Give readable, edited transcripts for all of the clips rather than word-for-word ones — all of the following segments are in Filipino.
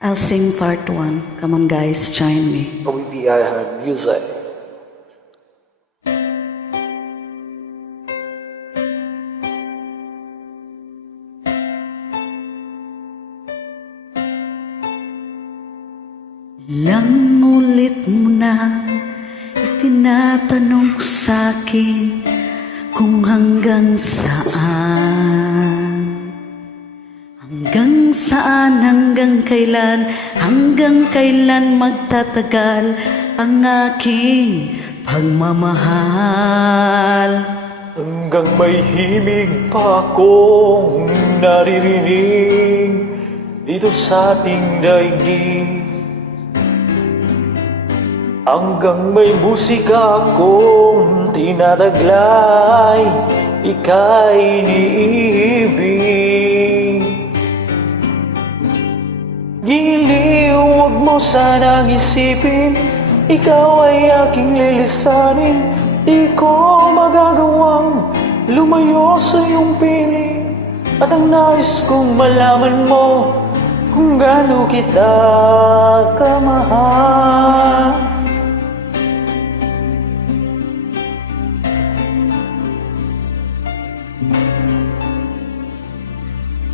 I'll sing part 1. Come on guys, join me. OBBI music. Ilang ulit mo na itinatanong sa'kin kung hanggang saan. Hanggang saan, hanggang kailan magtatagal ang aking pagmamahal. Hanggang may himig pa akong naririnig dito sa ating daigdig. Hanggang may musika akong tinataglay, ika'y iniibig. Giliw, huwag mo sanang isipin, ikaw ay aking lilisanin. Di ko magagawang lumayo sa iyong piling. At ang nais kong malaman mo kung gaano kita kamahal.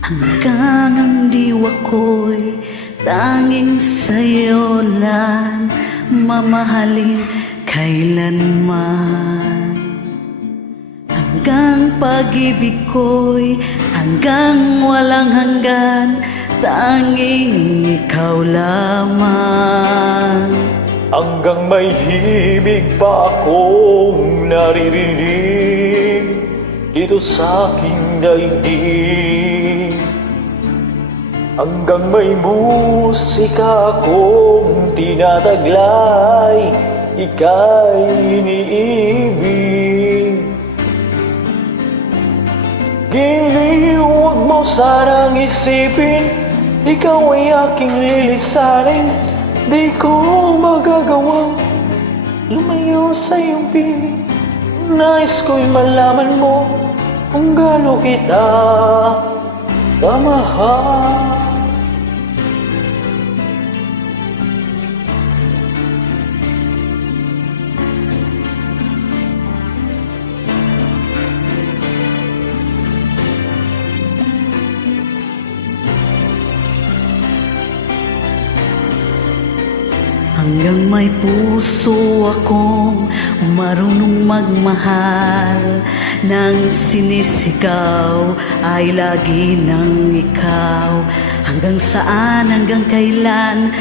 Hanggang ang diwa ko'y tanging sa'yo lang mamahalin kailanman. Hanggang pag-ibig ko'y hanggang walang hanggan, tanging ikaw lamang. Hanggang may himig pa akong naririnig dito sa aking daigdig. Hanggang may musika akong tinataglay, ika'y iniibig. Giliw, huwag mo sanang isipin, ikaw ay aking lilisanin. Di ko magagawang lumayo sa iyong piling. Nais ko'y malaman mo kung gaano kita kamahal. Hanggang may puso akong marunong magmahal, nang sinisigaw ay lagi ng ikaw. Hanggang saan, hanggang kailan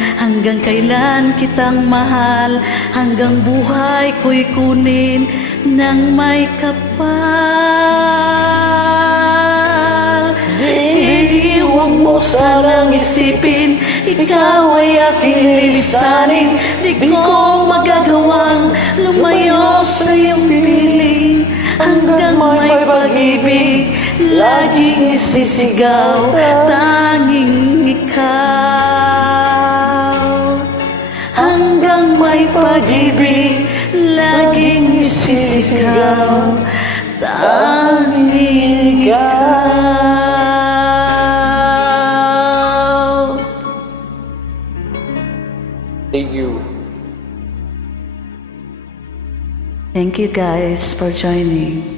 kitang mahal, hanggang buhay ko'y kunin ng may kapal. Hindi, huwag mo sanang isipin, ikaw ay aking lilisanin. Di ko magagawang lumayo sa iyong piling. Hanggang may pag-ibig, laging isisigaw, tanging ikaw. Hanggang may pag-ibig, laging isisigaw, tanging ikaw. Thank you. Thank you guys for joining.